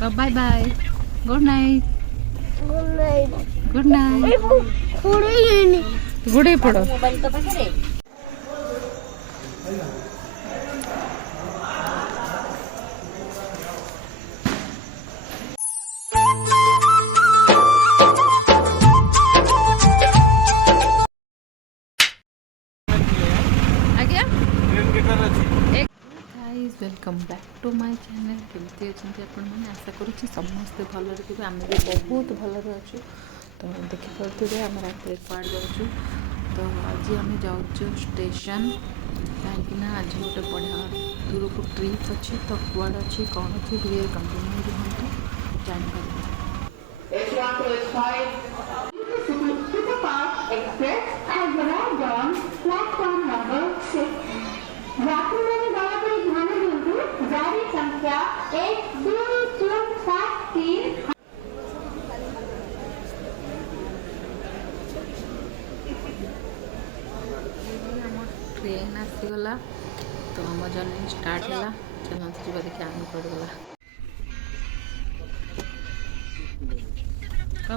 Bye bye. Good night. Good night. Good night. Good day, photo. Mobile to pakare. Guys welcome back to my channel केमती अच्छे आपण मैंने आशा करुँच समस्ते भलरे थे आम भी बहुत भलरे अच्छु तो देखिपे आम रात कड़ जाऊँ तो आज आम जाऊँ स्टेशन कहीं आज गोटे बढ़िया दूर को ट्रिप अच्छी तो कुआड़ अच्छी कौन अच्छी वीडियो कंटिन्यू रुहतु जानकारी गाड़ी संख्या 1273 ट्रेन आसीगला तो आम जर्नी स्टार्ट है चलते जा देखिए आगे पड़गला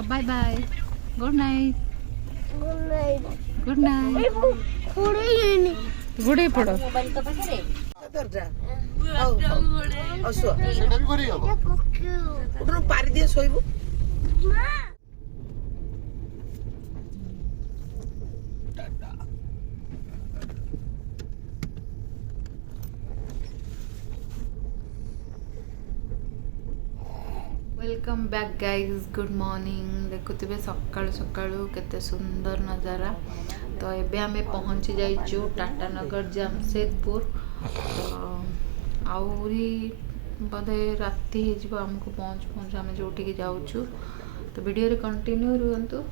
bye bye good night good night good night good पड़ो मोबाइल तो पाखरे पारि दिए शोबू welcome back guys good morning देखुवे सकाळु सकाळु केते सुंदर नजारा तो एबे आमे पहुंची जाइछु टाटानगर जमशेदपुर आउरी बोधे राति हो आमको पहुँच आम जो जाऊँ तो वीडियो रे कंटिन्यू रुहतु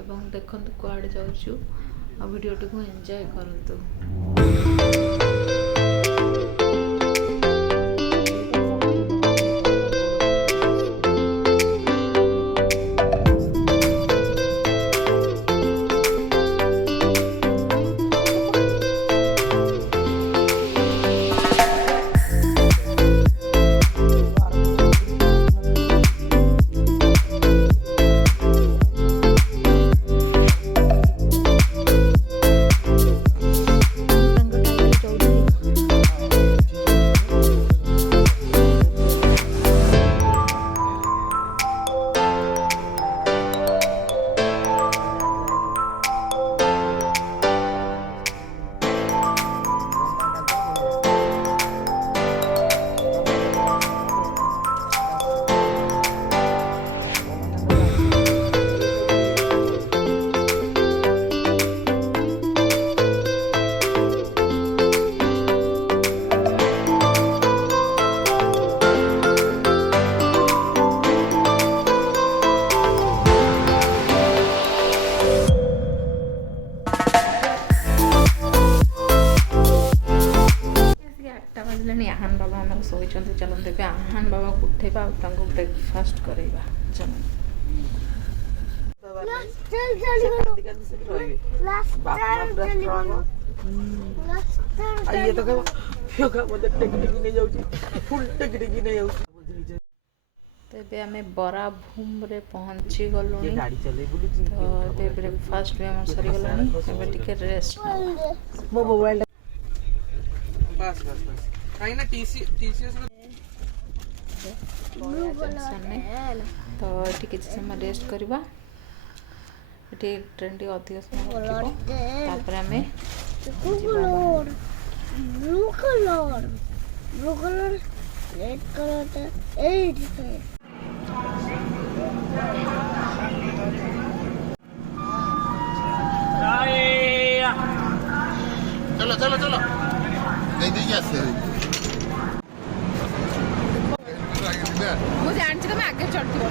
एवं देखंतु कुआडे जाऊँ आ वीडियो को एंजॉय करंतु आहान बाबा आम शोई चलते देखे आहान बाबा को उठेबा ब्रेकफास्ट करेगा चल तो आम बराभूम रे पहुंची गलु तो ब्रेकफास्ट भी आम सरी गला रेस्ट मो मोबाइल बस बस बस काई ना टीसीएस तो ये किसी समय रेस्ट करवा ये ट्रेन टी अधिक समय आम ब्लू कलर रेड कलर चलो चलो चलो नहीं दीजिए मुझे जानती तो मैं आगे चढ़ती हूँ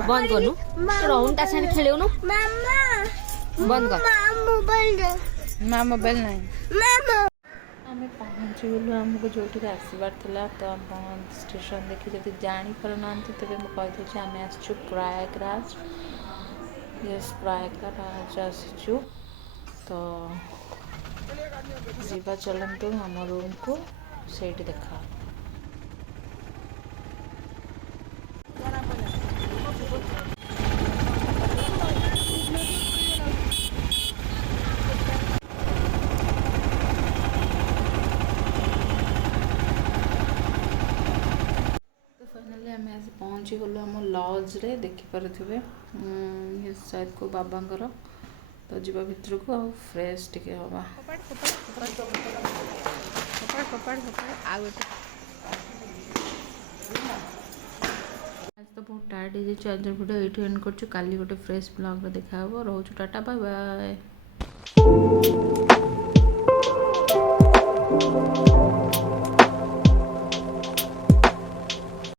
बंद गर्नु राउन्ड आसान खेल्यौनु मामा बंद कर मोबाइल नहीं आम पहुँची गलु आमको जो आसबार तो आम स्टेशन देखी जब जापार ना तेज मुझे कहीदे आम आसु प्रयागराज यस प्राय 11 आसीचु तो जीवा चलतु आम रूम को ସେଇଠି ଦେଖା फाइनाली आम आसी पहुँची गलु आम लॉज रे देखि पारुथिबे ये शायद को बाबांकर तो जीवा भितर को आ फ्रेश टिके हवा आज तो बहुत टायर्ड हो जाइए आज वीडियो ये एंड कर काली गोटे फ्रेश ब्लॉग देखा रोज टाटा बाय बाय।